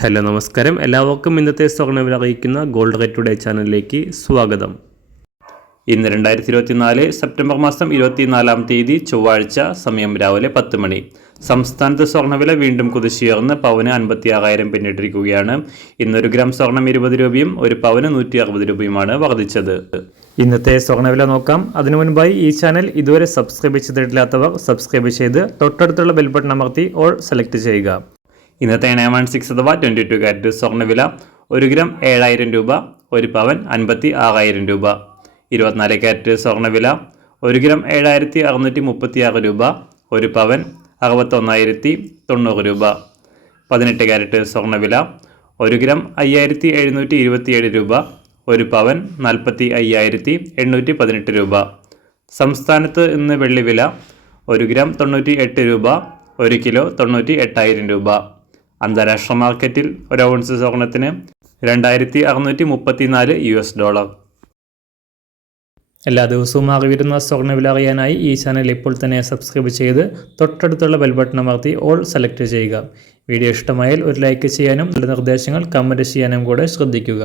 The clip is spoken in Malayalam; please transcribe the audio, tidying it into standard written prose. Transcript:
ഹലോ നമസ്കാരം, എല്ലാവർക്കും ഇന്നത്തെ സ്വർണ്ണവില അറിയിക്കുന്ന ഗോൾഡ് റേറ്റ് ടുഡേ ചാനലിലേക്ക് സ്വാഗതം. ഇന്ന് 2024 സെപ്റ്റംബർ മാസം 24-ാം തീയതി ചൊവ്വാഴ്ച, സമയം രാവിലെ 10 മണി. സംസ്ഥാനത്ത് സ്വർണ്ണവില വീണ്ടും കുതിച്ചുയർന്ന് പവന് 56,000 പിന്നിട്ടിരിക്കുകയാണ്. ഇന്ന് 1 ഗ്രാം സ്വർണം 20 രൂപയും 1 പവന് 160 രൂപയുമാണ് വർദ്ധിച്ചത്. ഇന്നത്തെ സ്വർണ്ണവില നോക്കാം. അതിനു മുൻപായി ഈ ചാനൽ ഇതുവരെ സബ്സ്ക്രൈബ് ചെയ്തിട്ടില്ലാത്തവർ സബ്സ്ക്രൈബ് ചെയ്ത് തൊട്ടടുത്തുള്ള ബെൽ ബട്ടൺ അമർത്തി ഓൾ സെലക്ട് ചെയ്യുക. ഇന്നത്തെ 916 അഥവാ 22 കാരറ്റ് സ്വർണ്ണവില 1 ഗ്രാം 7,000 രൂപ, 1 പവൻ 56,000 രൂപ. 24 കാരറ്റ് സ്വർണ്ണവില 1 ഗ്രാം 7,636 രൂപ, 1 പവൻ 61,090 രൂപ. 18 കാരറ്റ് സ്വർണ്ണവില 1 ഗ്രാം 5,727 രൂപ, 1 പവൻ 45,818 രൂപ. സംസ്ഥാനത്ത് ഇന്ന് വെള്ളിവില 1 ഗ്രാം 98 രൂപ, 1 കിലോ 98,000 രൂപ. അന്താരാഷ്ട്ര മാർക്കറ്റിൽ 1 ഔൺസ് സ്വർണത്തിന് $2,634. എല്ലാ ദിവസവും അറിവിരുന്ന സ്വർണ്ണവില അറിയാനായി ഈ ചാനൽ ഇപ്പോൾ തന്നെ സബ്സ്ക്രൈബ് ചെയ്ത് തൊട്ടടുത്തുള്ള ബെൽ ബട്ടൺ അമർത്തി ഓൾ സെലക്ട് ചെയ്യുക. വീഡിയോ ഇഷ്ടമായാൽ ഒരു ലൈക്ക് ചെയ്യാനും നല്ല നിർദ്ദേശങ്ങൾ കമൻറ്റ് ചെയ്യാനും കൂടെ ശ്രദ്ധിക്കുക.